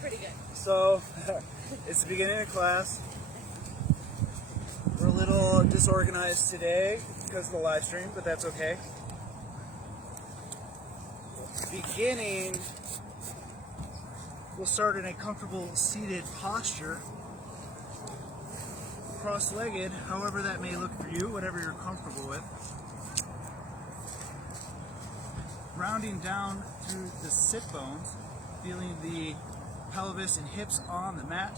pretty good. So, it's the beginning of class. We're a little disorganized today because of the live stream, but that's okay. Beginning, we'll start in a comfortable seated posture. Cross-legged, however that may look for you, whatever you're comfortable with. Rounding down through the sit bones, feeling the pelvis and hips on the mat,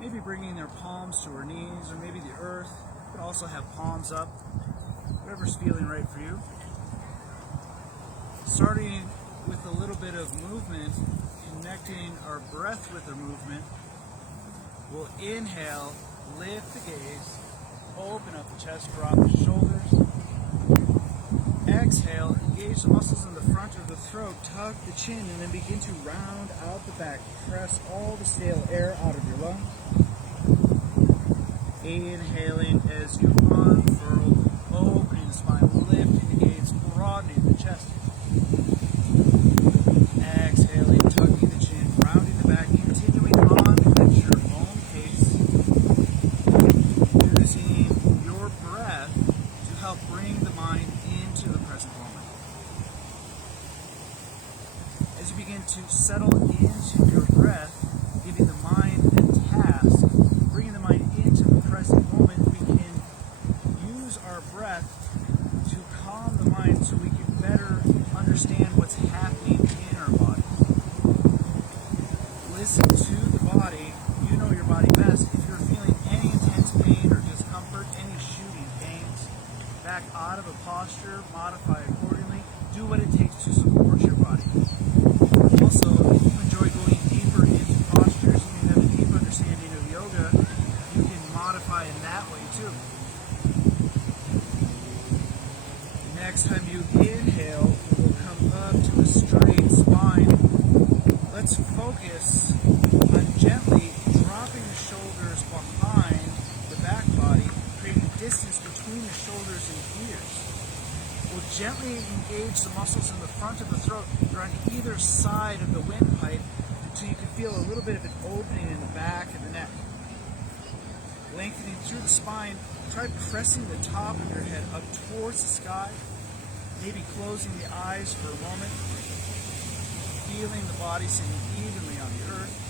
maybe bringing their palms to our knees or maybe the earth. You could also have palms up, whatever's feeling right for you. Starting with a little bit of movement, connecting our breath with the movement, we'll inhale, lift the gaze, open up the chest, drop the shoulders. Exhale, engage the muscles in the front of the throat, tuck the chin, and then begin to round out the back. Press all the stale air out of your lungs. Inhaling as you unfurl, opening the spine, lifting the gaze, broadening the chest. Exhaling, tucking the chin, rounding the back, continuing on at your own pace. Using your breath to help bring the mind into the present moment. As you begin to settle into your breath, giving the mind a task, bringing the mind into the present moment, we can use our breath to calm the mind so we can better understand what's happening in our body. Listen to the body. You know your body best. If you're feeling any intense pain or discomfort, any shooting pains, back out of a posture, modify accordingly. Do what it takes to support your body. Also, if you enjoy going deeper into postures and you have a deep understanding of yoga, you can modify in that way too. Next time you inhale, we'll come up to a straight spine. Let's focus on gently dropping the shoulders behind the back body, creating distance between the shoulders and ears. We'll gently engage the muscles in the front of the throat or on either side of the windpipe so you can feel a little bit of an opening in the back of the neck. Lengthening through the spine, try pressing the top of your head up towards the sky, maybe closing the eyes for a moment, feeling the body sitting evenly on the earth.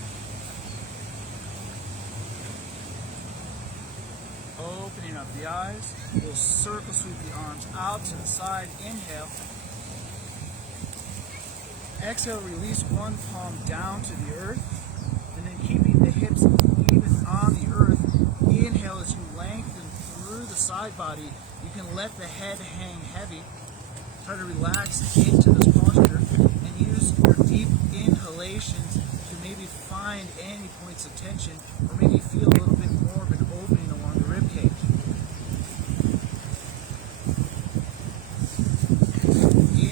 Opening up the eyes, we'll circle sweep the arms out to the side. Inhale. Exhale, release one palm down to the earth, and then keeping the hips even on the earth. Inhale as you lengthen through the side body. You can let the head hang heavy. Try to relax into this posture and use your deep inhalations to maybe find any points of tension or maybe feel a little bit more of an opening along the rib cage.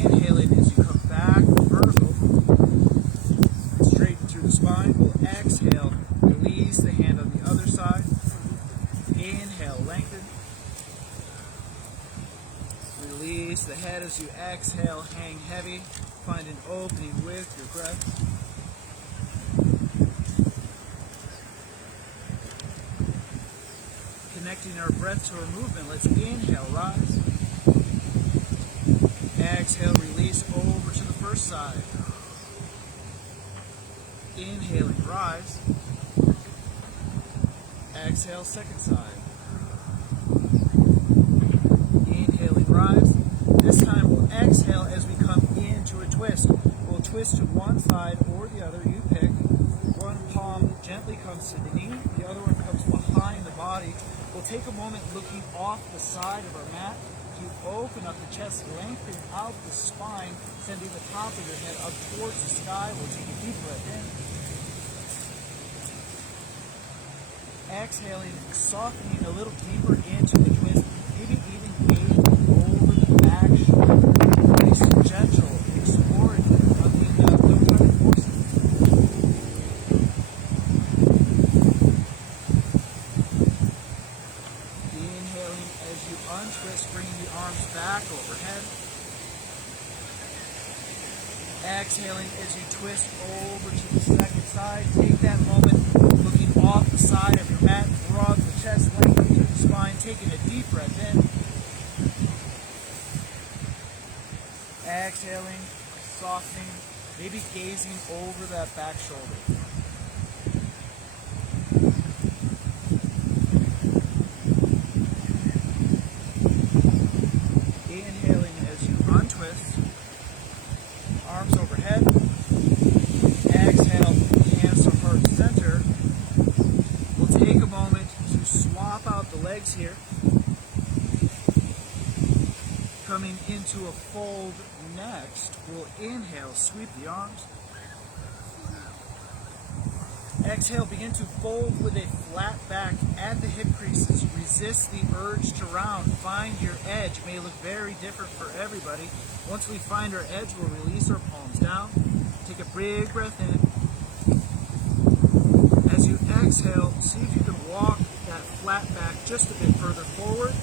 Inhaling as you come back vertical, straight through the spine. We'll exhale, release the hand on the other side. Inhale, lengthen. Release the head as you exhale, hang heavy. Find an opening with your breath. Connecting our breath to our movement. Let's inhale, rise. Exhale, release over to the first side. Inhaling, rise. Exhale, second side. Inhaling, rise. This time we'll exhale as we come into a twist. We'll twist to one side or the other, you pick. One palm gently comes to the knee, the other one comes behind the body. We'll take a moment looking off the side of our mat to open up the chest, lengthen out the spine, sending the top of your head up towards the sky. We'll take a deep breath in. Exhaling, softening a little deeper into the twist, maybe even gazing over the back shoulder. Nice and gentle, explorative, nothing, no time to force it. Inhaling as you untwist, bringing the arms back overhead. Exhaling as you twist over to the second side. Take that moment looking off the side of your mat. Draw the chest length through the spine. Taking a deep breath in. Exhaling, softening, maybe gazing over that back shoulder. Inhaling as you untwist, arms overhead. Exhale, hands to heart center. We'll take a moment to swap out the legs here. Coming into a fold next, we'll inhale, sweep the arms. Exhale, begin to fold with a flat back at the hip creases. Resist the urge to round. Find your edge. It may look very different for everybody. Once we find our edge, we'll release our palms down. Take a big breath in. As you exhale, see if you can walk that flat back just a bit further forward.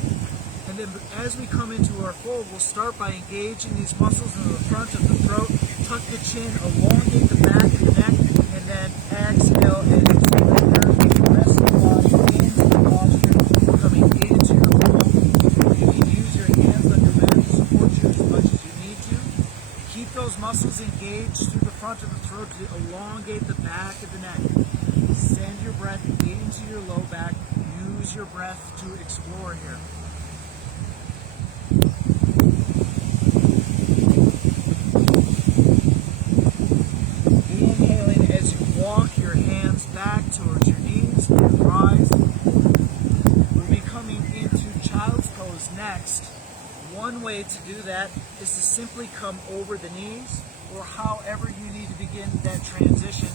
And then as we come into our fold, we'll start by engaging these muscles in the front of the throat. Tuck the chin, elongate the back of the neck, and then exhale and surrender. Rest the body into the posture, coming into your fold. You can use your hands on your mat to support you as much as you need to. Keep those muscles engaged through the front of the throat to elongate the back of the neck. Send your breath into your low back. Use your breath to explore here. Inhaling as you walk your hands back towards your knees and rise. We'll be coming into Child's Pose next. One way to do that is to simply come over the knees, or however you need to begin that transition.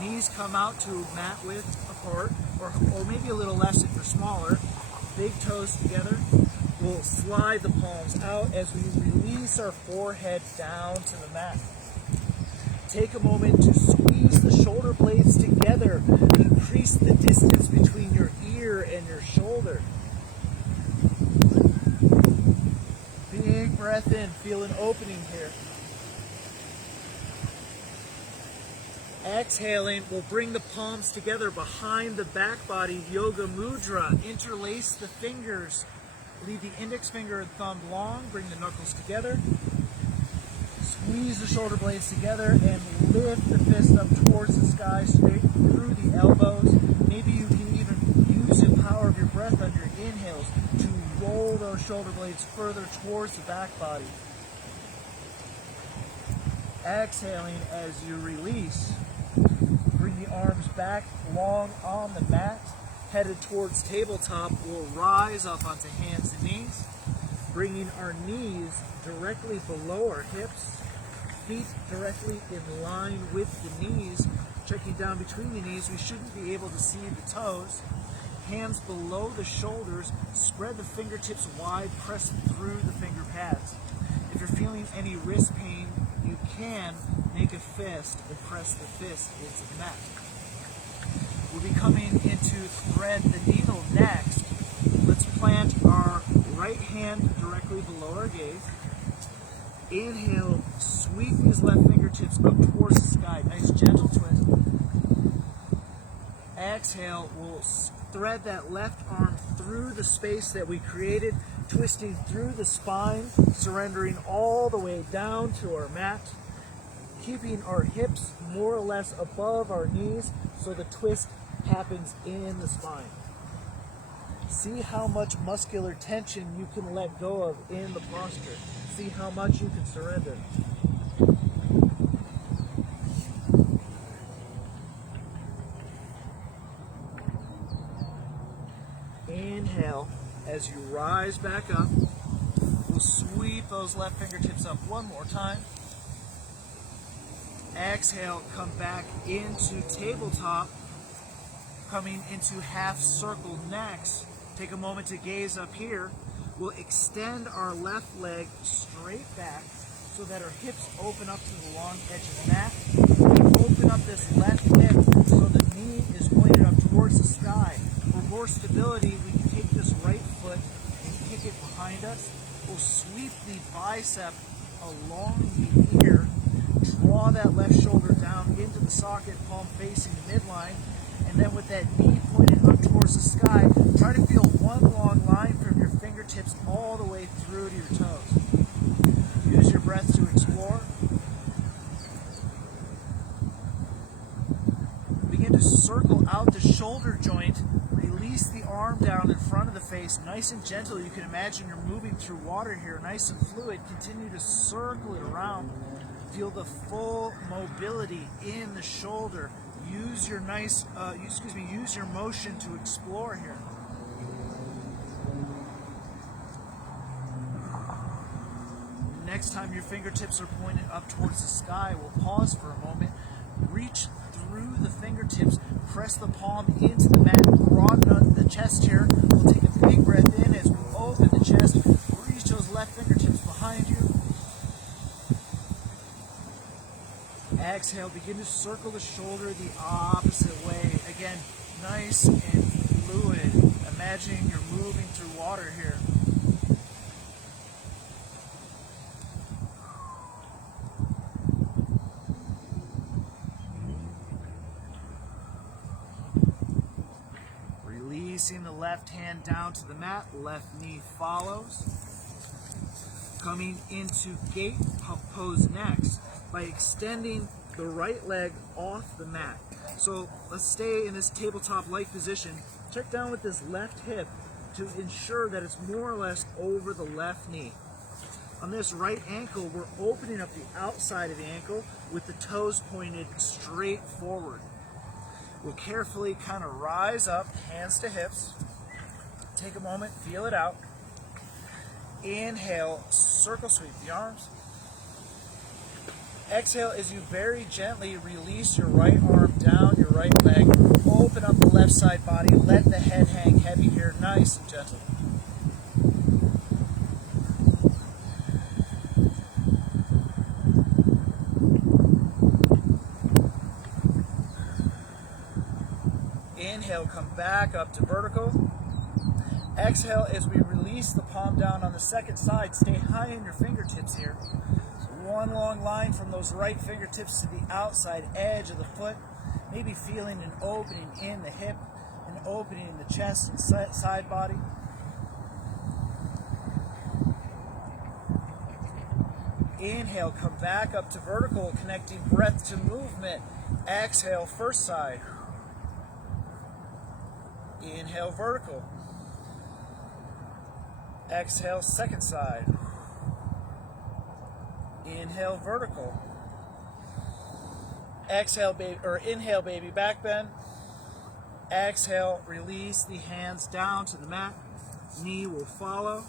Knees come out to mat width apart, or maybe a little less if you're smaller. Big toes together. We'll slide the palms out as we release our forehead down to the mat. Take a moment to squeeze the shoulder blades together. Increase the distance between your ear and your shoulder. Big breath in, feel an opening here. Exhaling, we'll bring the palms together behind the back body, Yoga Mudra. Interlace the fingers. Leave the index finger and thumb long. Bring the knuckles together. Squeeze the shoulder blades together and lift the fist up towards the sky, straight through the elbows. Maybe you can even use the power of your breath on your inhales to roll those shoulder blades further towards the back body. Exhaling as you release. Bring the arms back long on the mat. Headed towards tabletop, we'll rise up onto hands and knees, bringing our knees directly below our hips, feet directly in line with the knees. Checking down between the knees, we shouldn't be able to see the toes. Hands below the shoulders, spread the fingertips wide, press through the finger pads. If you're feeling any wrist pain, you can make a fist and press the fist into the mat. We'll be coming into thread the needle next. Let's plant our right hand directly below our gaze. Inhale, sweep these left fingertips up towards the sky. Nice gentle twist. Exhale, we'll thread that left arm through the space that we created, twisting through the spine, surrendering all the way down to our mat, keeping our hips more or less above our knees so the twist happens in the spine. See how much muscular tension you can let go of in the posture. See how much you can surrender. Inhale as you rise back up. We'll sweep those left fingertips up one more time. Exhale, come back into tabletop. Coming into half circle next. Take a moment to gaze up here. We'll extend our left leg straight back so that our hips open up to the long edge of the mat. Open up this left hip so the knee is pointed up towards the sky. For more stability, we can take this right foot and kick it behind us. We'll sweep the bicep along the ear. Draw that left shoulder down into the socket, palm facing the midline. And then with that knee pointed up towards the sky, try to feel one long line from your fingertips all the way through to your toes. Use your breath to explore. Begin to circle out the shoulder joint. Release the arm down in front of the face, nice and gentle. You can imagine you're moving through water here, nice and fluid. Continue to circle it around. Feel the full mobility in the shoulder. Use your use your motion to explore here. Next time your fingertips are pointed up towards the sky, we'll pause for a moment. Reach through the fingertips, press the palm into the mat, broaden the chest here. We'll take a big breath in as we open the chest. Reach those left fingertips behind you. Exhale, begin to circle the shoulder the opposite way. Again, nice and fluid. Imagining you're moving through water here. Releasing the left hand down to the mat, left knee follows. Coming into gate pose next by extending the right leg off the mat. So let's stay in this tabletop-like position. Check down with this left hip to ensure that it's more or less over the left knee. On this right ankle, we're opening up the outside of the ankle with the toes pointed straight forward. We'll carefully kind of rise up, hands to hips. Take a moment, feel it out. Inhale, circle sweep the arms. Exhale as you very gently release your right arm down, your right leg. Open up the left side body. Let the head hang heavy here, nice and gentle. Inhale, come back up to vertical. Exhale as we release the palm down on the second side. Stay high in your fingertips here. One long line from those right fingertips to the outside edge of the foot. Maybe feeling an opening in the hip, an opening in the chest and side body. Inhale, come back up to vertical, connecting breath to movement. Exhale, first side. Inhale, vertical. Exhale, second side. Inhale, vertical. Exhale, inhale, baby back bend. Exhale, release the hands down to the mat. Knee will follow.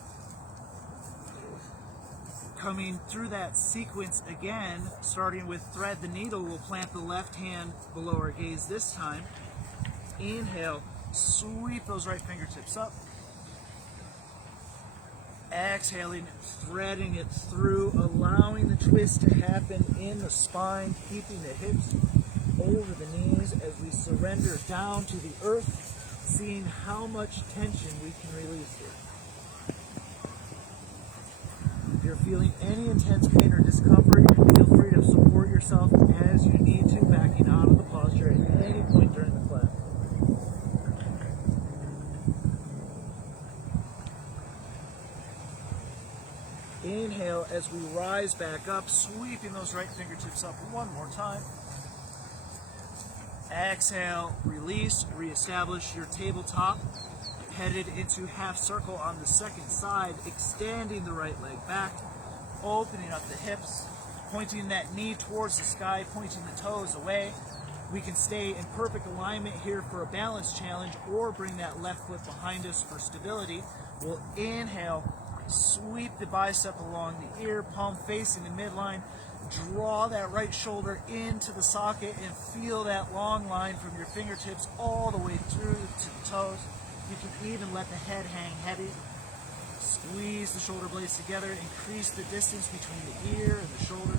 Coming through that sequence again, starting with thread the needle, we'll plant the left hand below our gaze this time. Inhale, sweep those right fingertips up. Exhaling, threading it through, allowing the twist to happen in the spine, keeping the hips over the knees as we surrender down to the earth, seeing how much tension we can release here. If you're feeling any intense pain or discomfort, feel free to support yourself as you need to, backing out of the posture at any point during the class. Inhale as we rise back up, sweeping those right fingertips up one more time. Exhale, release, reestablish your tabletop. Headed into half circle on the second side, extending the right leg back, opening up the hips, pointing that knee towards the sky, pointing the toes away. We can stay in perfect alignment here for a balance challenge or bring that left foot behind us for stability. We'll inhale, sweep the bicep along the ear, palm facing the midline. Draw that right shoulder into the socket and feel that long line from your fingertips all the way through to the toes. You can even let the head hang heavy. Squeeze the shoulder blades together, increase the distance between the ear and the shoulder.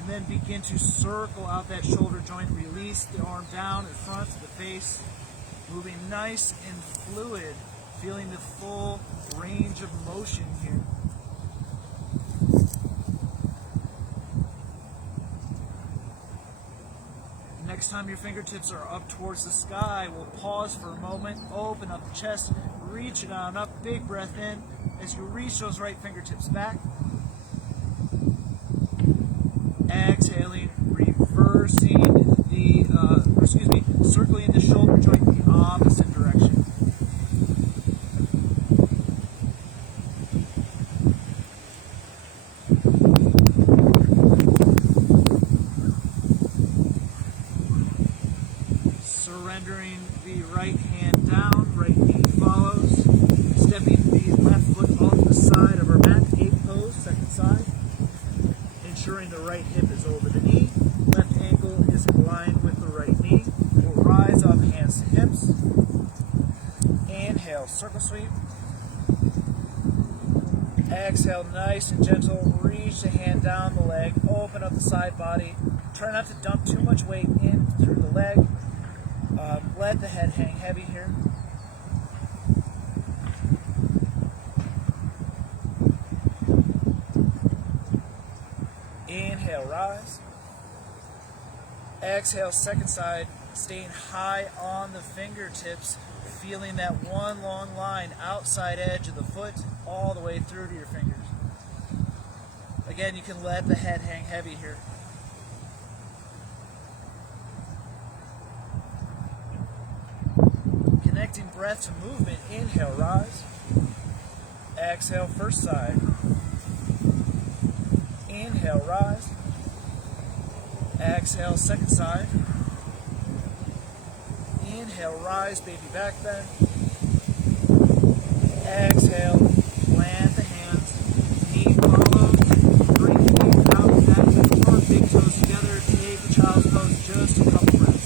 And then begin to circle out that shoulder joint. Release the arm down in front of the face. Moving nice and fluid, feeling the full range of motion here. Next time your fingertips are up towards the sky, we'll pause for a moment, open up the chest, reach it on up, big breath in. As you reach those right fingertips back, exhaling, reversing circling the shoulder joint in the opposite direction. Surrendering the right hand down, right knee follows. Stepping the left foot off the side of our mat, Pigeon Pose, second side. Ensuring the right hip is over the knee. Left ankle is aligned with the right knee. We'll rise up, hands to hips. Inhale, circle sweep. Exhale, nice and gentle. Reach the hand down the leg. Open up the side body. Try not to dump too much weight in through the leg. Let the head hang heavy here. Inhale, rise. Exhale, second side, staying high on the fingertips, feeling that one long line, outside edge of the foot, all the way through to your fingers. Again, you can let the head hang heavy here. Connecting breath to movement, inhale, rise. Exhale, first side. Inhale, rise. Exhale, second side. Inhale, rise, baby back bend. Exhale, plant the hands. Knee follows. Bring the knee out, back, front, big toes together. Take the child's pose, just a couple breaths.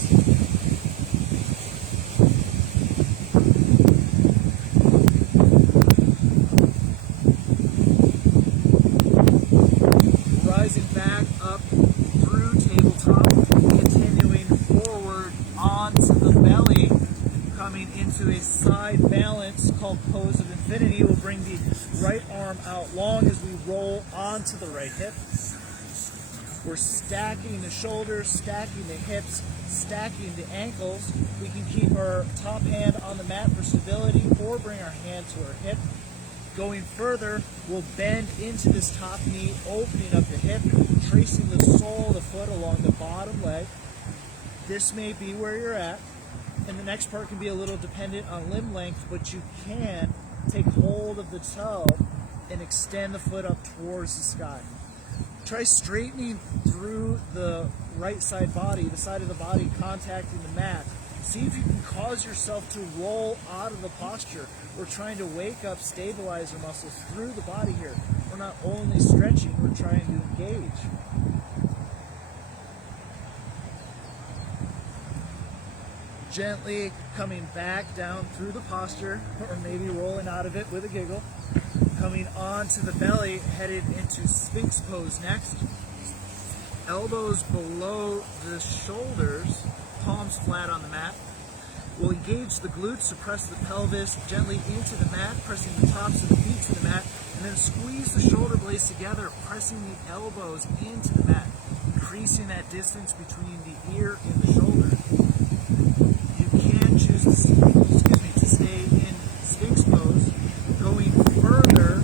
Rising back up through tabletop, continuing forward onto the belly, coming into a side balance called Pose of Infinity. We'll bring the right arm out long as we roll onto the right hip. We're stacking the shoulders, stacking the hips, stacking the ankles. We can keep our top hand on the mat for stability or bring our hand to our hip. Going further, we'll bend into this top knee, opening up the hip, tracing the sole of the foot along the bottom leg. This may be where you're at, and the next part can be a little dependent on limb length, but you can take hold of the toe and extend the foot up towards the sky. Try straightening through the right side body, the side of the body contacting the mat. See if you can cause yourself to roll out of the posture. We're trying to wake up stabilizer muscles through the body here. We're not only stretching, we're trying to engage. Gently coming back down through the posture, or maybe rolling out of it with a giggle. Coming onto the belly, headed into Sphinx pose next. Elbows below the shoulders, palms flat on the mat. We'll engage the glutes, suppress the pelvis gently into the mat, pressing the tops of the feet to the mat, and then squeeze the shoulder blades together, pressing the elbows into the mat, increasing that distance between the ear and the shoulder. You can choose to stay in Sphinx pose. Going further,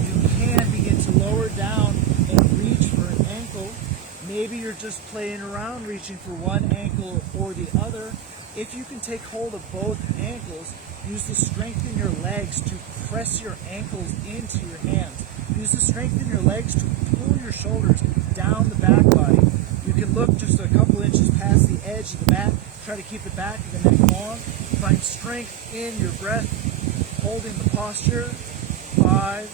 you can begin to lower down and reach for an ankle. Maybe you're just playing around, reaching for one ankle or the other. If you can take hold of both ankles, use the strength in your legs to press your ankles into your hands. Use the strength in your legs to pull your shoulders down the back body. You can look just a couple inches past the edge of the mat. Try to keep the back of the neck long. Find strength in your breath, holding the posture. 5,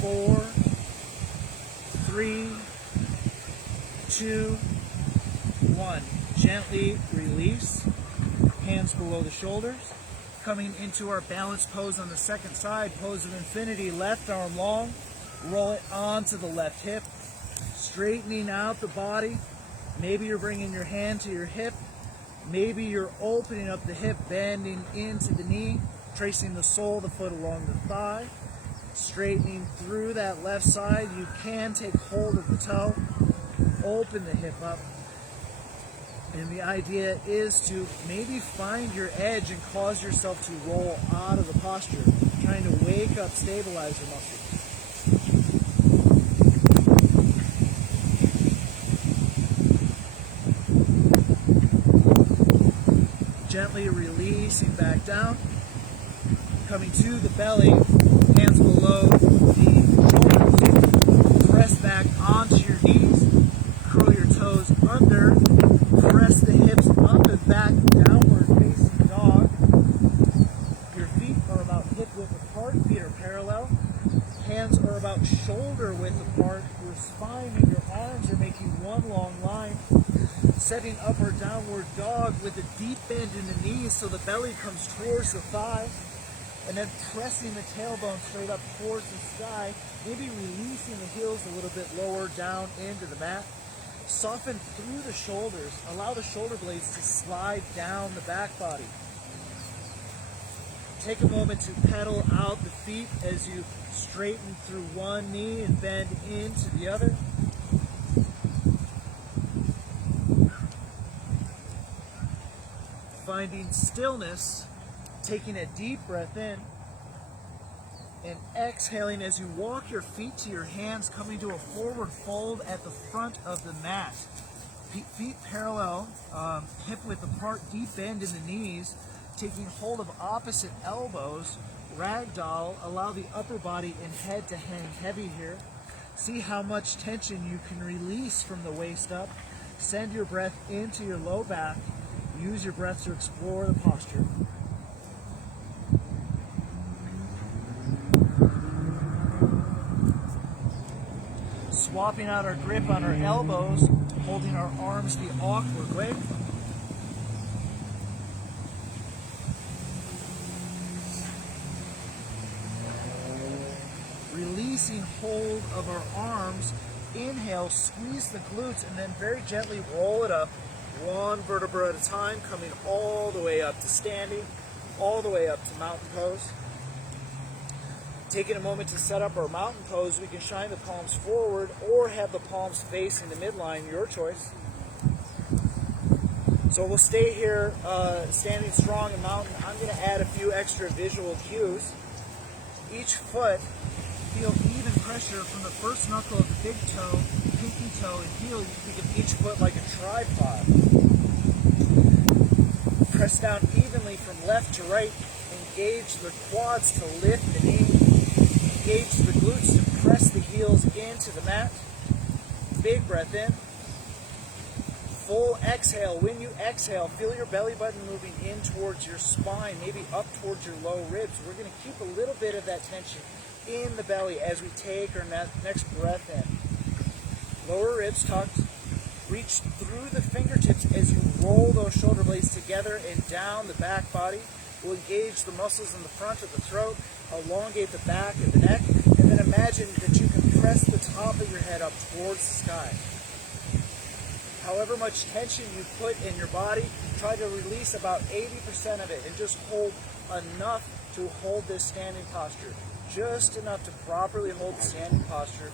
4, 3, 2, 1. Gently release, hands below the shoulders. Coming into our balance pose on the second side, Pose of Infinity, left arm long, roll it onto the left hip, straightening out the body. Maybe you're bringing your hand to your hip, maybe you're opening up the hip, bending into the knee, tracing the sole of the foot along the thigh, straightening through that left side. You can take hold of the toe, open the hip up. And the idea is to maybe find your edge and cause yourself to roll out of the posture, trying to wake up, stabilize your muscles. Gently releasing back down, coming to the belly, hands below the shoulders, press back onto your knees, curl your toes under, press the hips up and back, downward facing dog. Your feet are about hip width apart, feet are parallel, hands are about shoulder width apart, your spine and your arms are making one long line. Setting upward downward dog with a deep bend in the knees so the belly comes towards the thigh, and then pressing the tailbone straight up towards the sky, maybe releasing the heels a little bit lower down into the mat. Soften through the shoulders, allow the shoulder blades to slide down the back body. Take a moment to pedal out the feet as you straighten through one knee and bend into the other. Finding stillness, taking a deep breath in, and exhaling as you walk your feet to your hands, coming to a forward fold at the front of the mat. Feet parallel, hip width apart, deep bend in the knees, taking hold of opposite elbows, ragdoll, allow the upper body and head to hang heavy here. See how much tension you can release from the waist up. Send your breath into your low back. Use your breath to explore the posture. Swapping out our grip on our elbows, holding our arms the awkward way. Releasing hold of our arms. Inhale, squeeze the glutes, and then very gently roll it up. One vertebra at a time, coming all the way up to standing, all the way up to mountain pose. Taking a moment to set up our mountain pose, we can shine the palms forward or have the palms facing the midline, your choice. So we'll stay here standing strong in mountain. I'm going to add a few extra visual cues. Each foot, feel even pressure from the first knuckle of the big toe, pinky toe, and heel. You can think of each foot like a tripod. Press down evenly from left to right. Engage the quads to lift the knee. Engage the glutes to press the heels into the mat. Big breath in. Full exhale. When you exhale, feel your belly button moving in towards your spine, maybe up towards your low ribs. We're going to keep a little bit of that tension in the belly as we take our next breath in. Lower ribs tucked. Reach through the fingertips as you roll those shoulder blades together and down the back body. We'll engage the muscles in the front of the throat, elongate the back of the neck, and then imagine that you can press the top of your head up towards the sky. However much tension you put in your body, try to release about 80% of it and just hold enough to hold this standing posture. Just enough to properly hold the standing posture.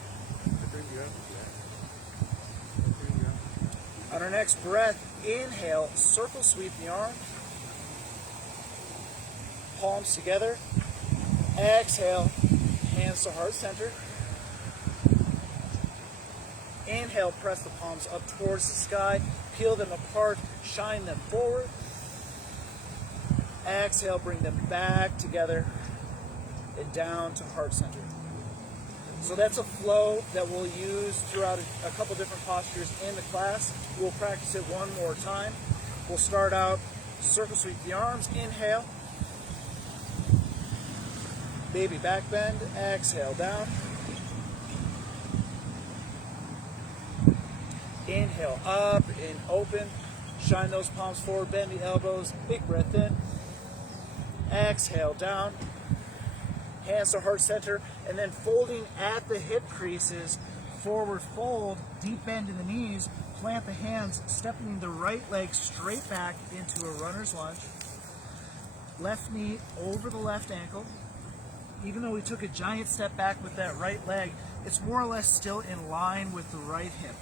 On our next breath, inhale, circle sweep the arms. Palms together. Exhale, hands to heart center. Inhale, press the palms up towards the sky. Peel them apart, shine them forward. Exhale, bring them back together and down to heart center. So that's a flow that we'll use throughout a couple different postures in the class. We'll practice it one more time. We'll start out, circle sweep the arms, inhale. Baby back bend, exhale down. Inhale up and open. Shine those palms forward, bend the elbows, big breath in. Exhale down. Hands to heart center, and then folding at the hip creases, forward fold, deep bend in the knees, plant the hands, stepping the right leg straight back into a runner's lunge. Left knee over the left ankle. Even though we took a giant step back with that right leg, it's more or less still in line with the right hip.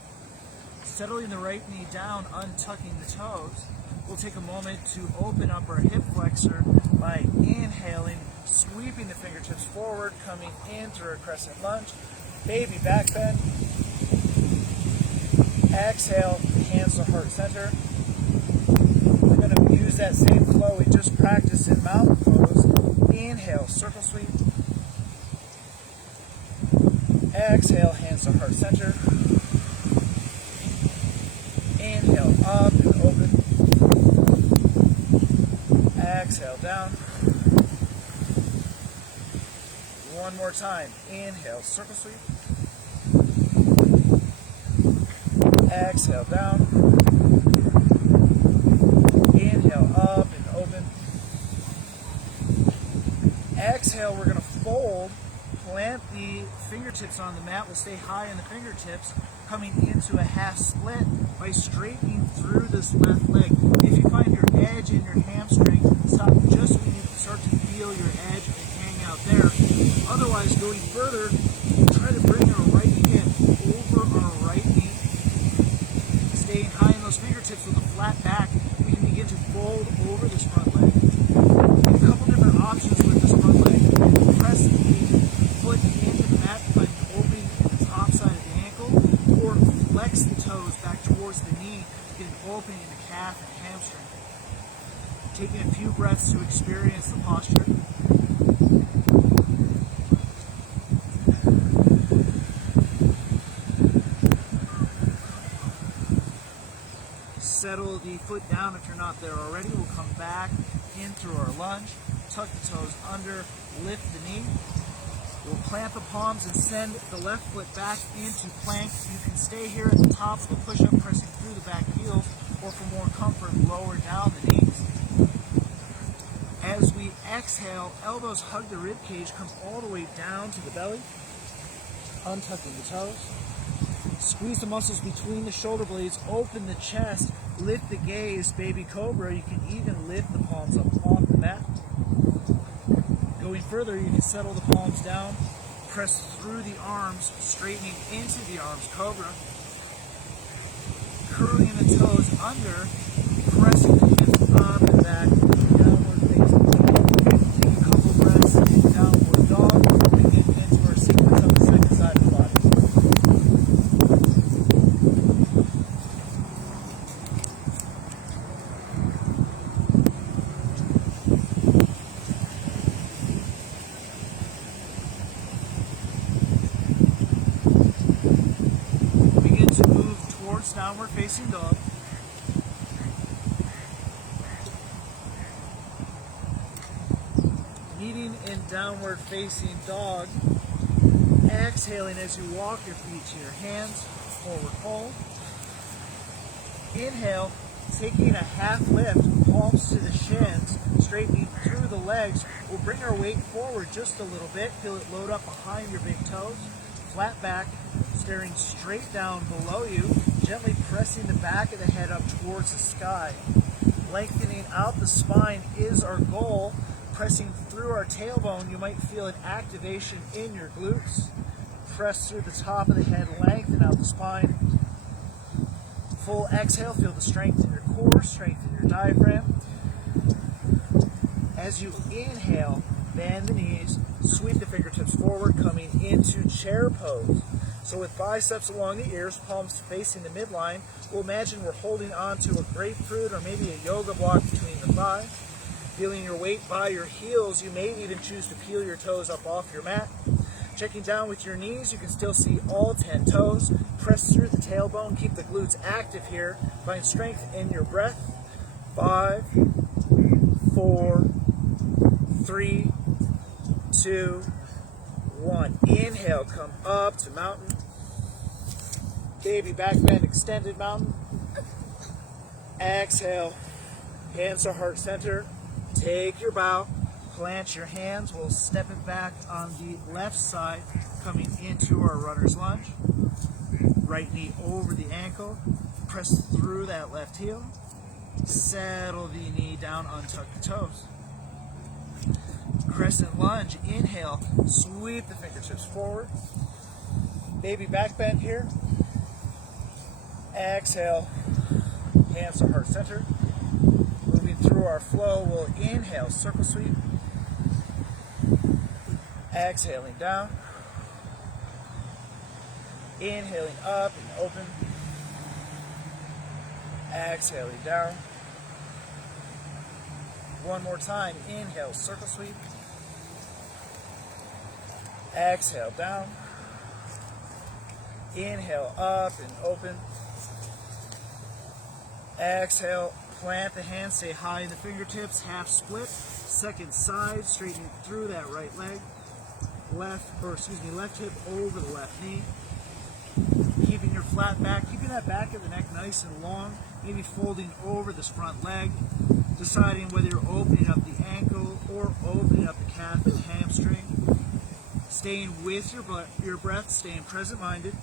Settling the right knee down, untucking the toes. We'll take a moment to open up our hip flexor by inhaling, sweeping the fingertips forward, coming in through a crescent lunge. Baby back bend. Exhale, hands to heart center. We're going to use that same flow we just practiced in mountain pose. Inhale, circle sweep. Exhale, hands to heart center. Inhale, up and open. Exhale, down. One more time. Inhale, circle sweep. Exhale, down. Inhale, up and open. Exhale, we're going to fold. Plant the fingertips on the mat. We'll stay high in the fingertips, coming into a half split by straightening through this left leg. If you find your edge in your hamstring, stop just when you start to feel your edge and hang out there. Otherwise, going further, try to bring our right hip over our right knee. Staying high in those fingertips with a flat back, we can begin to fold over this front leg. A couple different options with this front leg. Press the foot into the mat by opening the top side of the ankle, or flex the toes back towards the knee, get an opening in the calf and hamstring. Taking a few breaths to experience the posture. Settle the foot down if you're not there already. We'll come back in through our lunge. Tuck the toes under, lift the knee. We'll plant the palms and send the left foot back into plank. You can stay here at the top of the push-up, pressing through the back heels, or for more comfort, lower down the knees. As we exhale, elbows hug the rib cage, come all the way down to the belly, untucking the toes. Squeeze the muscles between the shoulder blades, open the chest, lift the gaze, baby cobra. You can even lift the palms up off the mat. Going further, you can settle the palms down, press through the arms, straightening into the arms, cobra. Curling the toes under, pressing the hips up and back, downward facing dog. Take a couple breaths in downward dog. We get into our sequence on the second side of the body. Downward facing dog. Meeting in downward facing dog. Exhaling as you walk your feet to your hands, forward fold. Inhale, taking a half lift, palms to the shins, straightening through the legs. We'll bring our weight forward just a little bit. Feel it load up behind your big toes. Flat back, staring straight down below you. Gently pressing the back of the head up towards the sky. Lengthening out the spine is our goal. Pressing through our tailbone, you might feel an activation in your glutes. Press through the top of the head, lengthen out the spine. Full exhale, feel the strength in your core, strength in your diaphragm. As you inhale, bend the knees, sweep the fingertips forward, coming into chair pose. So with biceps along the ears, palms facing the midline, we'll imagine we're holding on to a grapefruit or maybe a yoga block between the thighs. Feeling your weight by your heels, you may even choose to peel your toes up off your mat. Checking down with your knees, you can still see all 10 toes. Press through the tailbone, keep the glutes active here. Find strength in your breath. 5, 4, 3, 2, 1. Inhale, come up to mountain. Baby back bend, extended mountain. Exhale, hands to heart center. Take your bow, plant your hands. We'll step it back on the left side, coming into our runner's lunge. Right knee over the ankle. Press through that left heel. Settle the knee down, untuck the toes. Crescent lunge, inhale, sweep the fingertips forward. Baby back bend here. Exhale, hands to heart center. Moving through our flow, we'll inhale, circle sweep. Exhaling down. Inhaling up and open. Exhaling down. One more time. Inhale, circle sweep. Exhale down. Inhale up and open. Exhale, plant the hands, stay high in the fingertips, half split. Second side, straightening through that right leg. Left hip over the left knee. Keeping your flat back, keeping that back of the neck nice and long, maybe folding over this front leg, deciding whether you're opening up the ankle or opening up the calf and hamstring. Staying with your breath, staying present-minded.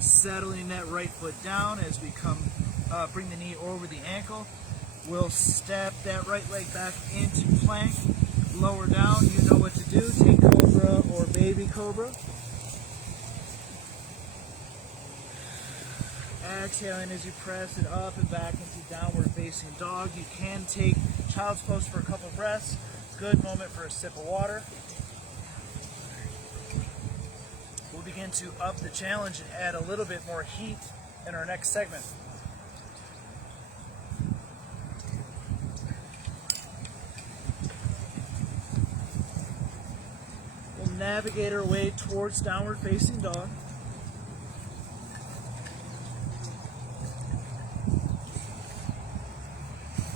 Settling that right foot down as we bring the knee over the ankle. We'll step that right leg back into plank. Lower down, you know what to do. Take cobra or baby cobra. Exhaling as you press it up and back into downward facing dog. You can take child's pose for a couple breaths. Good moment for a sip of water. We'll begin to up the challenge and add a little bit more heat in our next segment. We'll navigate our way towards downward facing dog.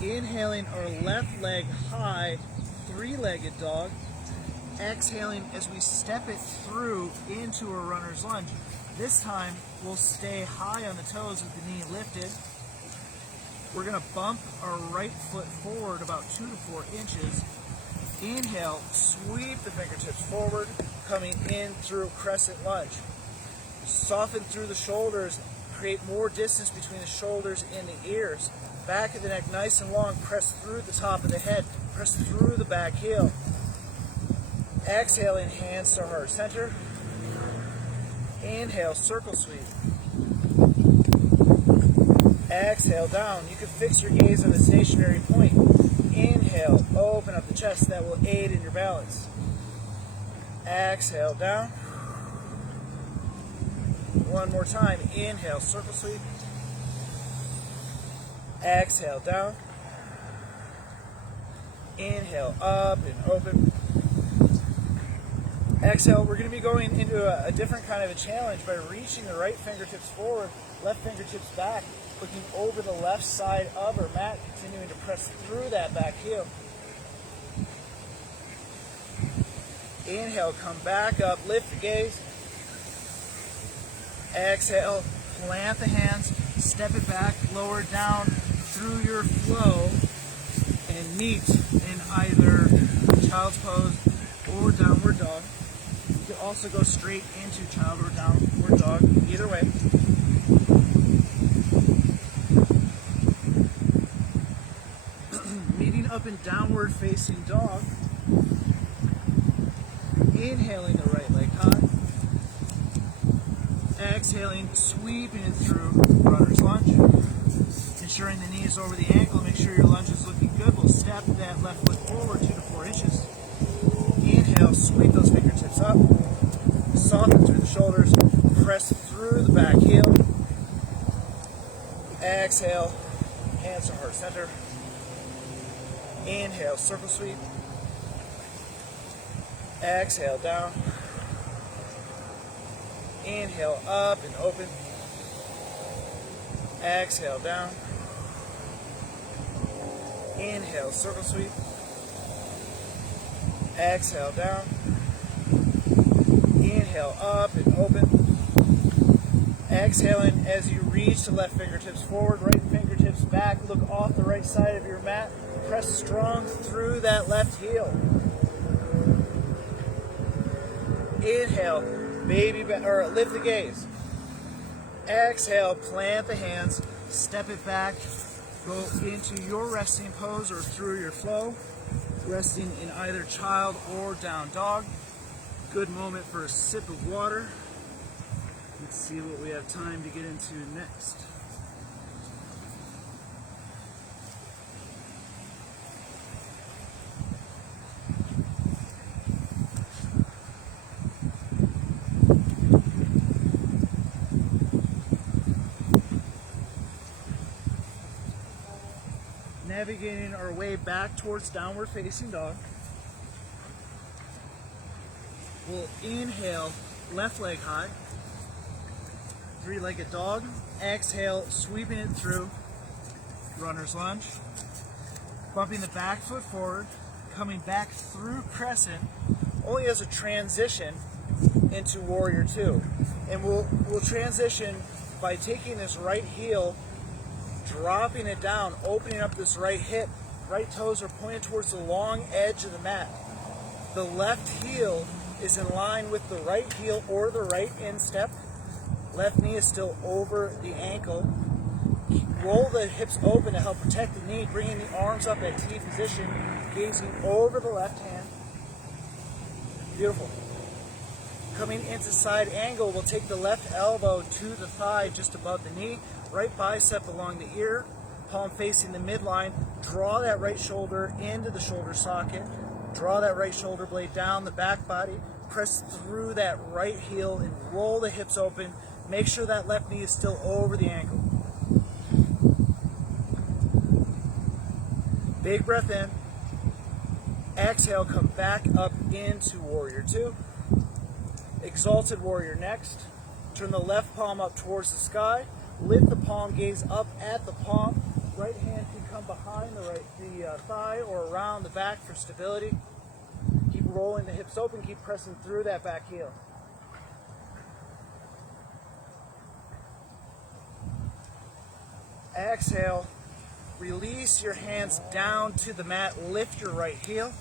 Inhaling our left leg high, three-legged dog. Exhaling as we step it through into a runner's lunge. This time, we'll stay high on the toes with the knee lifted. We're going to bump our right foot forward about 2 to 4 inches. Inhale, sweep the fingertips forward, coming in through Crescent Lunge. Soften through the shoulders, create more distance between the shoulders and the ears. Back of the neck nice and long, press through the top of the head, press through the back heel. Exhaling, hands to heart center. Inhale, circle sweep. Exhale down. You can fix your gaze on a stationary point. Inhale, open up the chest. That will aid in your balance. Exhale down. One more time. Inhale, circle sweep. Exhale down. Inhale up and open. Exhale, we're going to be going into a different kind of a challenge by reaching the right fingertips forward, left fingertips back, looking over the left side of our mat, continuing to press through that back heel. Inhale, come back up, lift the gaze. Exhale, plant the hands, step it back, lower down through your flow, and meet in either child's pose or downward dog. You can also go straight into child or downward dog, either way. Meeting up in downward facing dog. Inhaling the right leg high. Exhaling, sweeping it through runner's lunge. Ensuring the knee is over the ankle. Make sure your lunge is looking good. We'll step that left foot forward 2 to 4 inches. Inhale, sweep those fingertips up. Soften through the shoulders. Press through the back heel. Exhale, hands to heart center. Inhale, circle sweep. Exhale down. Inhale up and open. Exhale down. Inhale, circle sweep. Exhale down. Inhale up and open. Exhaling as you reach the left fingertips forward, right fingertips back. Look off the right side of your mat. Press strong through that left heel. Inhale, lift the gaze. Exhale, plant the hands, step it back, go into your resting pose or through your flow. Resting in either child or down dog. Good moment for a sip of water. Let's see what we have time to get into next. Navigating our way back towards downward facing dog. We'll inhale, left leg high, three-legged dog. Exhale, sweeping it through, runner's lunge. Bumping the back foot forward, coming back through crescent, only as a transition into warrior two. And we'll transition by taking this right heel, dropping it down, opening up this right hip. Right toes are pointed towards the long edge of the mat. The left heel is in line with the right heel or the right instep. Left knee is still over the ankle. Roll the hips open to help protect the knee, bringing the arms up at T position, gazing over the left hand. Beautiful. Coming into side angle, we'll take the left elbow to the thigh just above the knee, right bicep along the ear, palm facing the midline. Draw that right shoulder into the shoulder socket. Draw that right shoulder blade down the back body. Press through that right heel and roll the hips open. Make sure that left knee is still over the ankle. Big breath in. Exhale, come back up into warrior two. Exalted warrior next. Turn the left palm up towards the sky. Lift the palm, gaze up at the palm. Right hand can come behind the thigh or around the back for stability. Keep rolling the hips open, keep pressing through that back heel. Exhale, release your hands down to the mat, lift your right heel,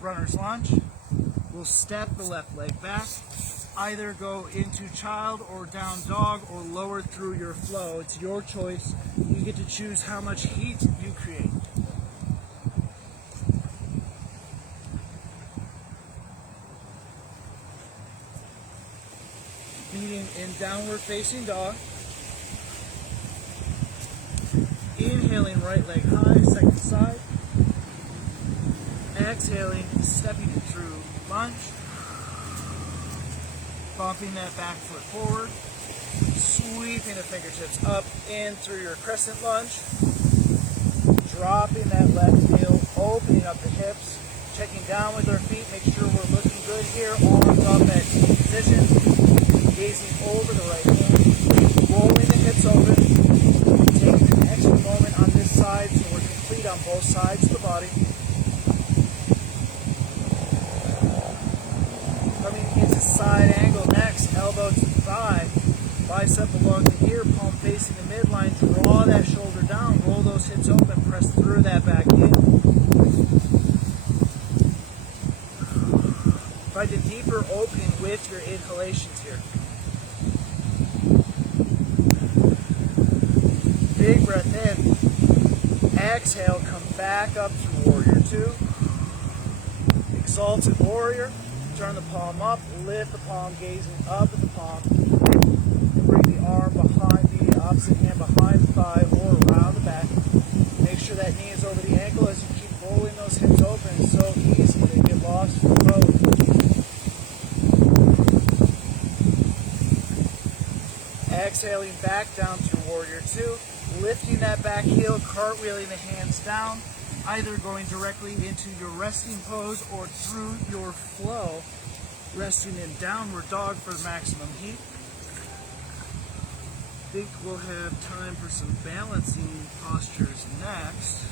runner's lunge. We'll step the left leg back, either go into child or down dog or lower through your flow. It's your choice. You get to choose how much heat you create. Meeting in downward facing dog. Inhaling, right leg high, second side. Exhaling, stepping it through lunge. Bumping that back foot forward. Sweeping the fingertips up in through your crescent lunge. Dropping that left heel, opening up the hips. Checking down with our feet, make sure we're looking good here. Arms up at T position. Gazing over the right hand. Rolling the hips open. Taking an extra moment on this side so we're complete on both sides of the body. Coming into side angle next, elbow to thigh, bicep along the ear, palm facing the midline. Draw that shoulder down, roll those hips open, press through that back heel. Find a deeper opening with your inhalations here. Big breath in. Exhale, come back up to warrior two. Exalted warrior. Turn the palm up, lift the palm, gazing up at the palm. And bring the arm behind the opposite hand behind the thigh or around the back. Make sure that knee is over the ankle as you keep rolling those hips open. It's so easy to get lost in the pose. Exhaling back down to warrior two. Lifting that back heel, cartwheeling the hands down, either going directly into your resting pose or through your flow, resting in downward dog for maximum heat. I think we'll have time for some balancing postures next.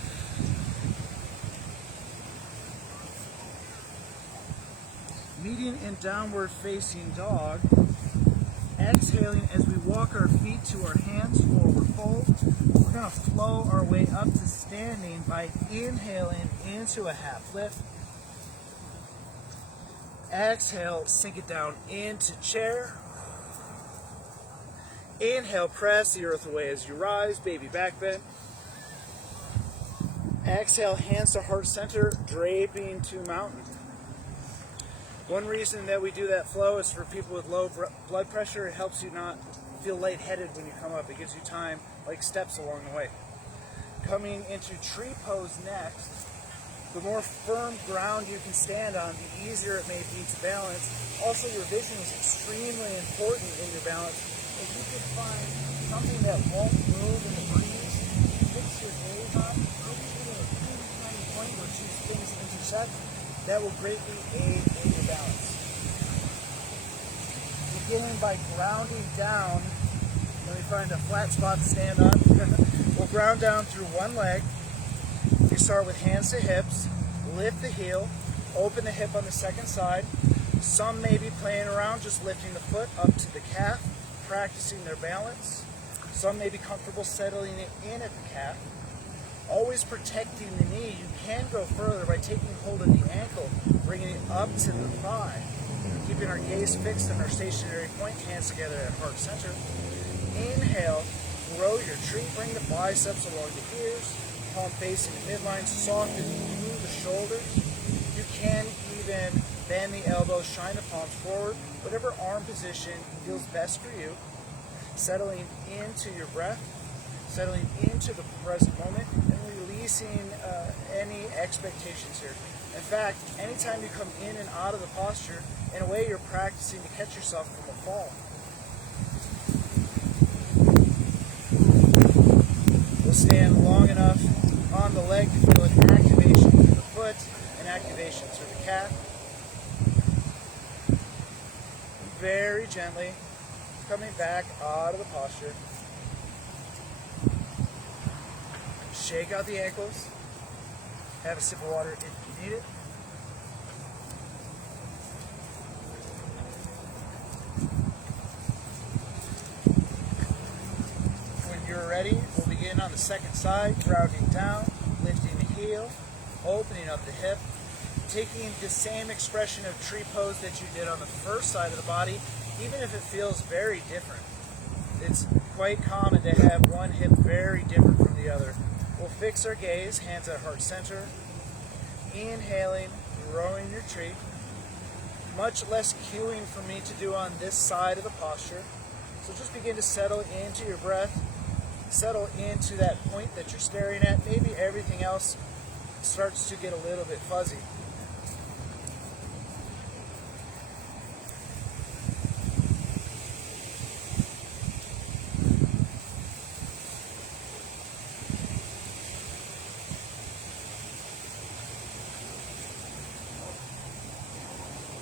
Meeting in downward facing dog. Exhaling as we walk our feet to our hands, forward fold. We're going to flow our way up to standing by inhaling into a half lift. Exhale, sink it down into chair. Inhale, press the earth away as you rise, baby back bend. Exhale, hands to heart center, draping to mountain. One reason that we do that flow is for people with low blood pressure. It helps you not feel lightheaded when you come up. It gives you time, like steps along the way. Coming into tree pose next, the more firm ground you can stand on, the easier it may be to balance. Also, your vision is extremely important in your balance. If you could find something that won't move in the breeze, fix your gaze on, or even a teeny tiny point where two things intersect, that will greatly aid in your balance. Beginning by grounding down, let me find a flat spot to stand on. We'll ground down through one leg. You start with hands to hips, lift the heel, open the hip on the second side. Some may be playing around just lifting the foot up to the calf, practicing their balance. Some may be comfortable settling it in at the calf. Always protecting the knee. You can go further by taking hold of the ankle, bringing it up to the thigh. Keeping our gaze fixed on our stationary point, hands together at heart center. Inhale, grow your tree, bring the biceps along the ears, palm facing the midline, soften through the shoulders. You can even bend the elbows, shine the palms forward, whatever arm position feels best for you. Settling into your breath, settling into the present moment, and releasing any expectations here. In fact, anytime you come in and out of the posture, in a way you're practicing to catch yourself from a fall. We'll stand long enough on the leg to feel an activation through the foot, an activation through the calf. Very gently coming back out of the posture. Shake out the ankles. Have a sip of water if you need it. When you're ready, we'll begin on the second side, grounding down, lifting the heel, opening up the hip, taking the same expression of tree pose that you did on the first side of the body, even if it feels very different. It's quite common to have one hip very different from the other. We'll fix our gaze, hands at heart center, inhaling, growing your tree. Much less cueing for me to do on this side of the posture. So just begin to settle into your breath, settle into that point that you're staring at. Maybe everything else starts to get a little bit fuzzy.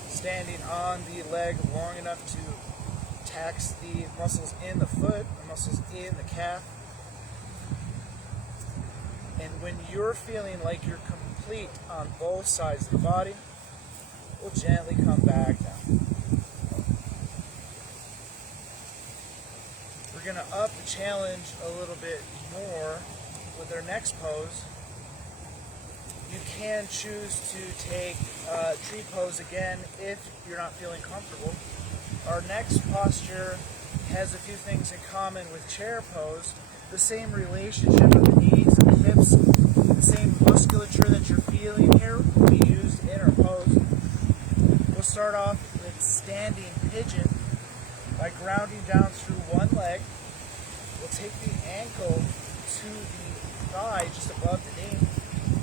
Standing on the leg long enough to tax the muscles in the foot, the muscles in the calf. And when you're feeling like you're complete on both sides of the body, we'll gently come back down. We're going to up the challenge a little bit more with our next pose. You can choose to take tree pose again if you're not feeling comfortable. Our next posture has a few things in common with chair pose. The same relationship of the knees and the hips, the same musculature that you're feeling here will be used in our pose. We'll start off with standing pigeon by grounding down through one leg. We'll take the ankle to the thigh just above the knee.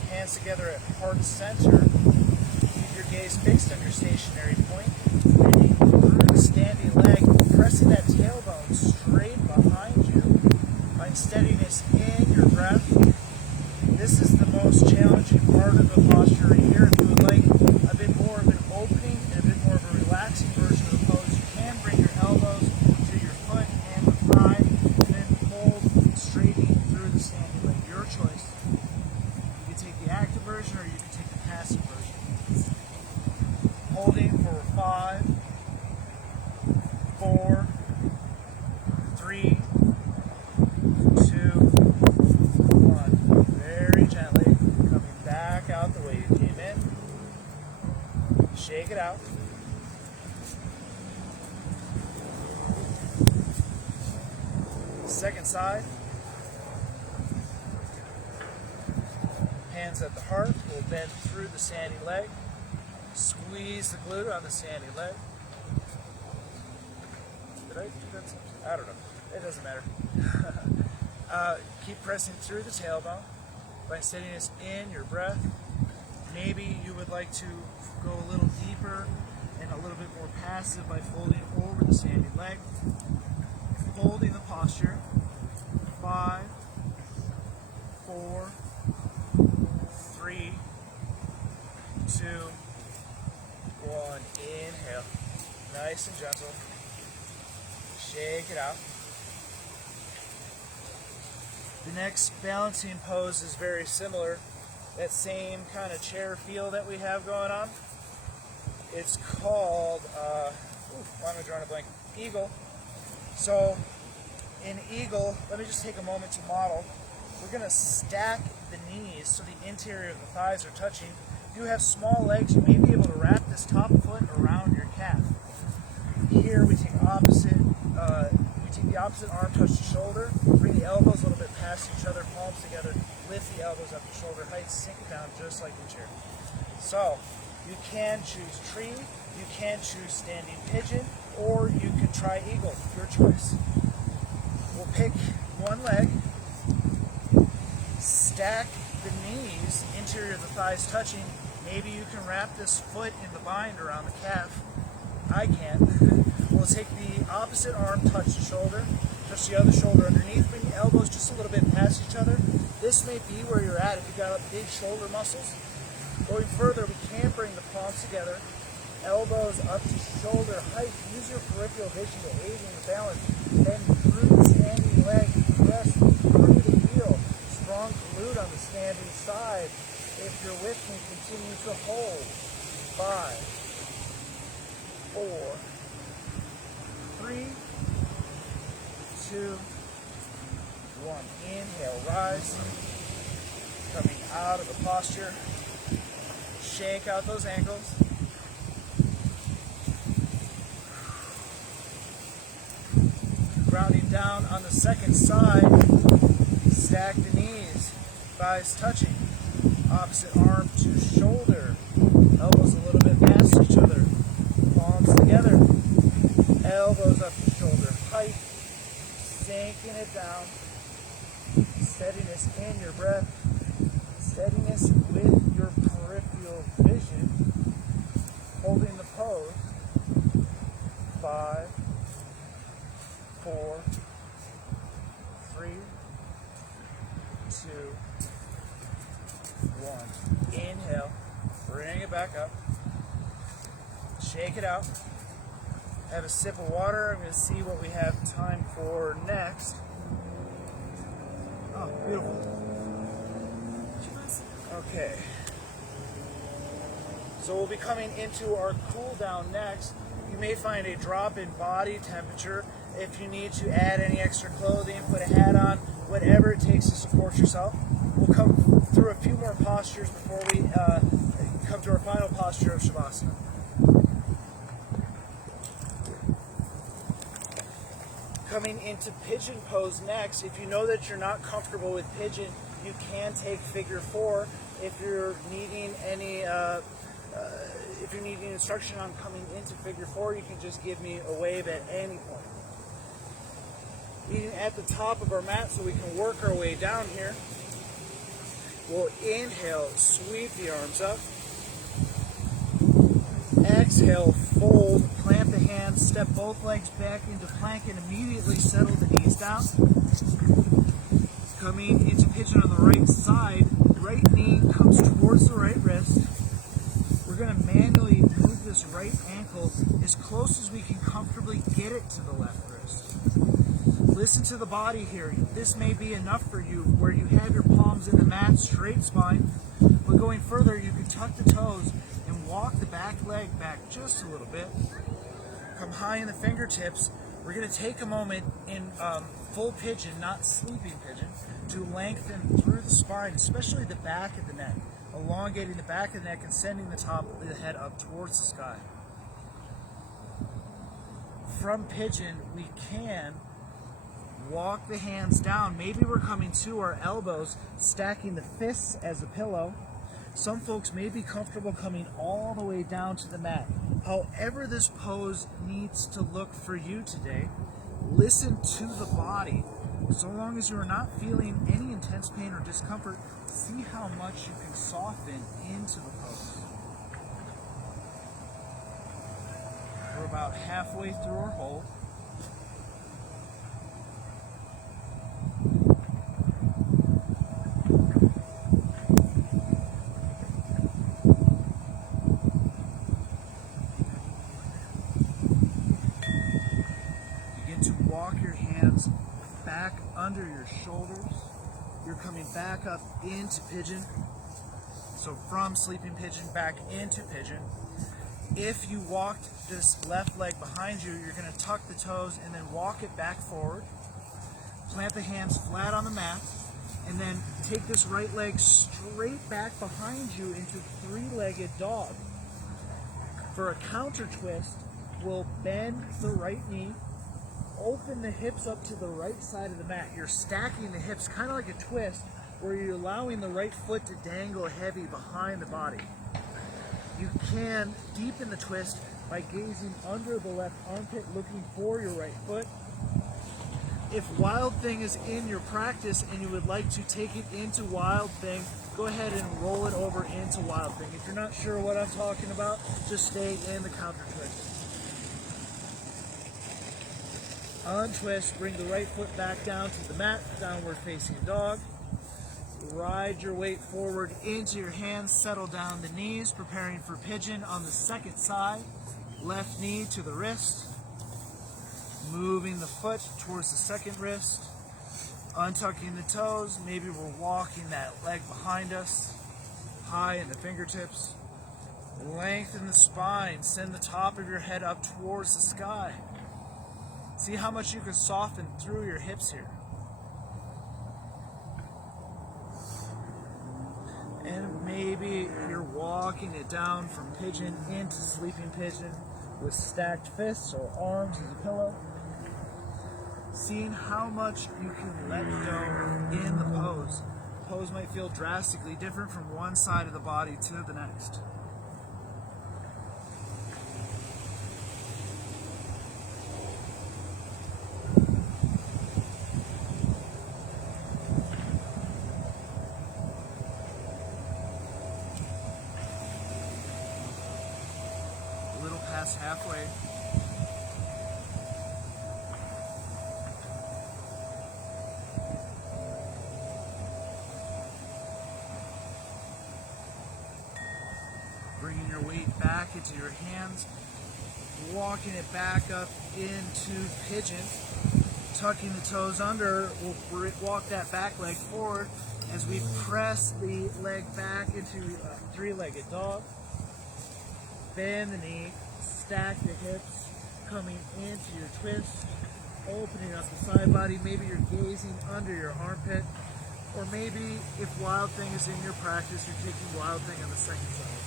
Hands together at heart center. Keep your gaze fixed on your stationary point. Bringing through the standing leg, pressing that tailbone straight behind you. Find steadiness in your breath. This is the most challenging part of the posture right here. If you would like a bit more of an opening and a bit more of a relaxing version of the pose, you can bring your elbows to your foot and the thigh, and then hold straightening through the standing leg. Your choice. The active version, or you can take the passive version. Holding for 5, 4, 3, 2, 1. Very gently coming back out the way you came in. Shake it out. Second side. Hands at the heart. We'll bend through the sandy leg. Squeeze the glute on the sandy leg. Did I do that? I don't know. It doesn't matter. Keep pressing through the tailbone. By steadiness in your breath. Maybe you would like to go a little deeper and a little bit more passive by folding over the sandy leg. Holding the posture. 5, 4, 3, 2, 1. Inhale. Nice and gentle. Shake it out. The next balancing pose is very similar. That same kind of chair feel that we have going on. It's called, why am I drawing a blank? Eagle. So, in Eagle, let me just take a moment to model. We're going to stack the knees so the interior of the thighs are touching. If you have small legs, you may be able to wrap this top foot around your calf. Here we take the opposite arm, touch the shoulder, bring the elbows a little bit past each other, palms together, lift the elbows up to shoulder height, sink it down just like the chair. So, you can choose tree, you can choose standing pigeon, or you can try eagle, your choice. We'll pick one leg, stack the knees, interior of the thighs touching. Maybe you can wrap this foot in the bind around the calf. I can. We'll take the opposite arm, touch the shoulder, touch the other shoulder underneath, bring the elbows just a little bit past each other. This may be where you're at if you've got big shoulder muscles. Going further, we can bring the palms together, elbows up to shoulder height. Use your peripheral vision to aid in your balance. Then through the standing leg, press through the heel. Strong glute on the standing side. If you're with me, continue to hold. 5, 4, 3, 2, 1. Inhale, rise. Coming out of the posture. Shake out those ankles. Grounding down on the second side. Stack the knees, thighs touching. Opposite arm to shoulder. Elbows a little bit past each other. Palms together. Elbows up to shoulder height. Sinking it down. Steadiness in your breath. Steadiness with your peripheral vision. Holding the pose. 5, 4, 3, 2, 1. Inhale. Bring it back up. Shake it out. Have a sip of water. I'm going to see what we have time for next. Oh, beautiful. Okay. So we'll be coming into our cool down next. You may find a drop in body temperature. If you need to add any extra clothing, put a hat on, whatever it takes to support yourself. We'll come through a few more postures before we come to our final posture of Shavasana. Coming into Pigeon Pose next. If you know that you're not comfortable with Pigeon, you can take Figure 4. If you're needing any, if you're needing instruction on coming into Figure 4, you can just give me a wave at any point. Meeting at the top of our mat so we can work our way down here. We'll inhale, sweep the arms up. Exhale, fold, plant the hands, step both legs back into plank and immediately settle the knees down. Coming into pigeon on the right side, right knee comes towards the right wrist. We're going to manually move this right ankle as close as we can comfortably get it to the left wrist. Listen to the body here. This may be enough for you where you have your palms in the mat, straight spine. But going further, you can tuck the toes and walk the back leg back just a little bit. Come high in the fingertips. We're going to take a moment in full pigeon, not sleeping pigeon, to lengthen through the spine, especially the back of the neck, elongating the back of the neck and sending the top of the head up towards the sky. From pigeon, we can Walk the hands down. Maybe we're coming to our elbows, stacking the fists as a pillow. Some folks may be comfortable coming all the way down to the mat. However this pose needs to look for you today, listen to the body. So long as you are not feeling any intense pain or discomfort, see how much you can soften into the pose. We're about halfway through our hold. Begin to walk your hands back under your shoulders. You're coming back up into pigeon. So from sleeping pigeon back into pigeon. If you walked this left leg behind you, you're going to tuck the toes and then walk it back forward. Plant the hands flat on the mat, and then take this right leg straight back behind you into three-legged dog. For a counter twist, we'll bend the right knee, open the hips up to the right side of the mat. You're stacking the hips kind of like a twist, where you're allowing the right foot to dangle heavy behind the body. You can deepen the twist by gazing under the left armpit, looking for your right foot. If Wild Thing is in your practice and you would like to take it into Wild Thing, go ahead and roll it over into Wild Thing. If you're not sure what I'm talking about, just stay in the counter twist. Untwist, bring the right foot back down to the mat, downward facing dog. Ride your weight forward into your hands, settle down the knees, preparing for pigeon on the second side. Left knee to the wrist, moving the foot towards the second wrist, untucking the toes. Maybe we're walking that leg behind us, high in the fingertips. Lengthen the spine, send the top of your head up towards the sky. See how much you can soften through your hips here. And maybe you're walking it down from pigeon into sleeping pigeon with stacked fists or arms as a pillow. Seeing how much you can let go in the pose. The pose might feel drastically different from one side of the body to the next. Halfway. Bringing your weight back into your hands, walking it back up into pigeon, tucking the toes under. We'll walk that back leg forward as we press the leg back into a three-legged dog. Bend the knee. Stack the hips, coming into your twist, opening up the side body. Maybe you're gazing under your armpit, or maybe if Wild Thing is in your practice, you're taking Wild Thing on the second side.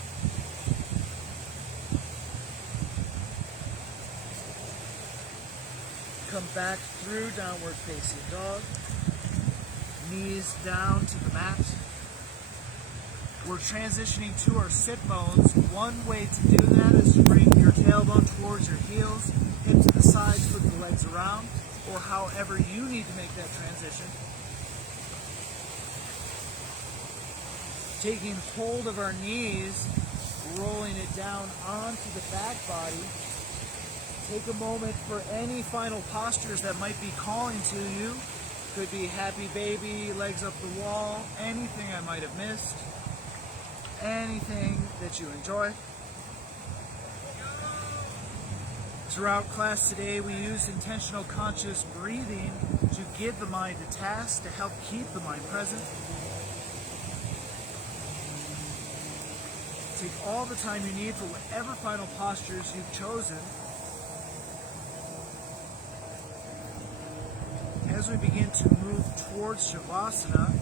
Come back through downward facing dog, knees down to the mat. We're transitioning to our sit bones. One way to do that is to bring your tailbone towards your heels, hips to the sides, flip the legs around, or however you need to make that transition. Taking hold of our knees, rolling it down onto the back body. Take a moment for any final postures that might be calling to you. Could be happy baby, legs up the wall, anything I might have missed. Anything that you enjoy. Throughout class today, we use intentional conscious breathing to give the mind a task to help keep the mind present. Take all the time you need for whatever final postures you've chosen. As we begin to move towards Shavasana,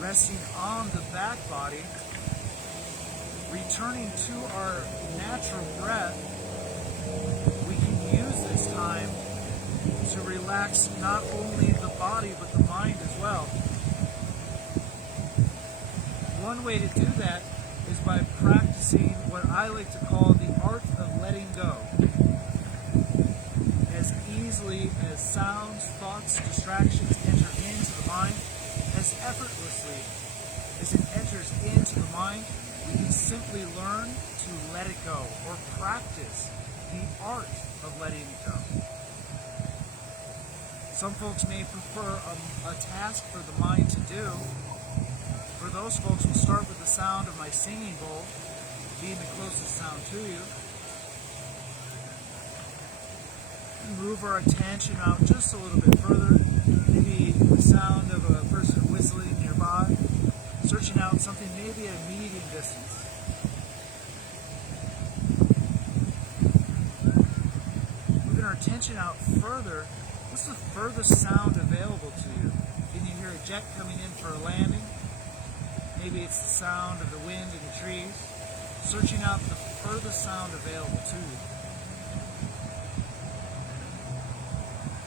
resting on the back body, returning to our natural breath, we can use this time to relax not only the body but the mind as well. One way to do that is by practicing what I like to call the art of letting go. As easily as sounds, thoughts, distractions enter into the mind, as effortlessly as it enters into the mind, we can simply learn to let it go, or practice the art of letting it go. Some folks may prefer a task for the mind to do. For those folks, we'll start with the sound of my singing bowl, being the closest sound to you. Move our attention out just a little bit further, maybe the sound of a person whistling nearby, searching out something maybe at a medium distance. Moving our attention out further, what's the furthest sound available to you? Can you hear a jet coming in for a landing? Maybe it's the sound of the wind in the trees. Searching out the furthest sound available to you.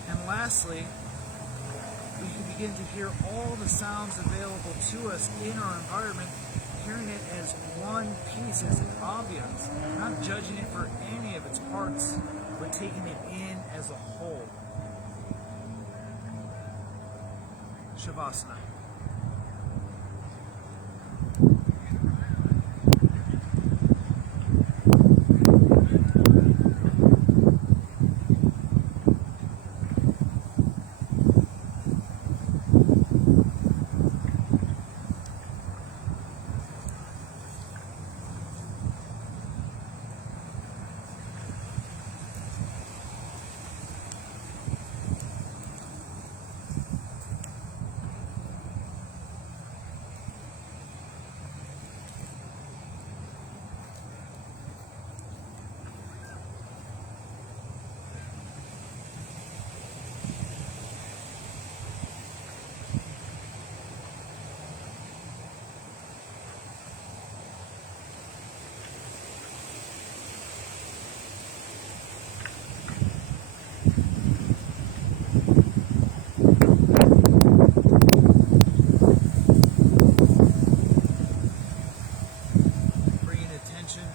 And lastly, we can begin to hear all the sounds available to us in our environment, hearing it as one piece, as an ambience, not judging it for any of its parts, but taking it in as a whole. Shavasana.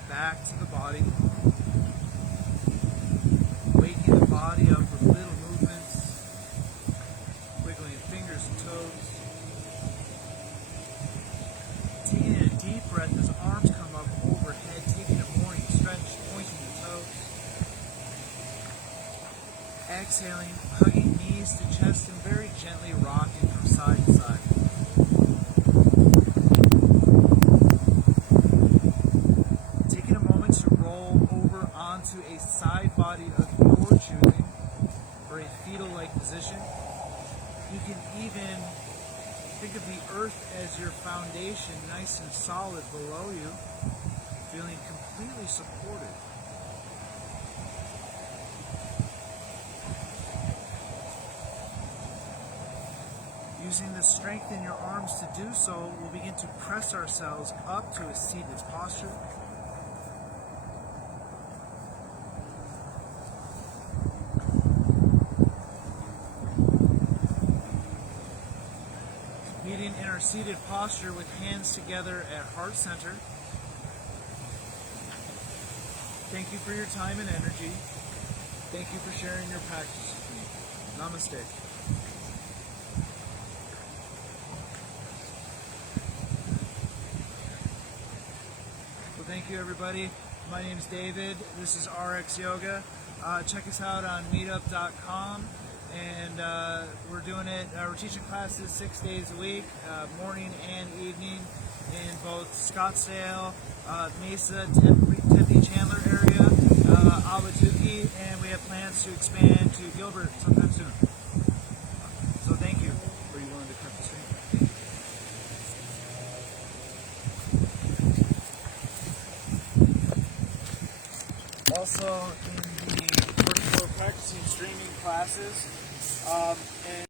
Back to the body, waking the body up with little movements, wiggling fingers and toes, taking in a deep breath as arms come up overhead, taking a morning stretch, pointing the toes, exhaling, hugging knees to chest and very gently rocking from side to side. To a side body of your choosing, or a fetal-like position. You can even think of the earth as your foundation, nice and solid below you, feeling completely supported. Using the strength in your arms to do so, we'll begin to press ourselves up to a seated posture. Meeting in our seated posture with hands together at heart center. Thank you for your time and energy. Thank you for sharing your practice with me. Namaste. Well, thank you, everybody. My name is David. This is RX Yoga. Check us out on meetup.com. And we're doing it, we're teaching classes 6 days a week, morning and evening, in both Scottsdale, Mesa, Tempe, Chandler area, Ahwatukee, and we have plans to expand to Gilbert sometime soon. So thank you. Were you willing to cut the stream? Also, in the we're practicing streaming classes. And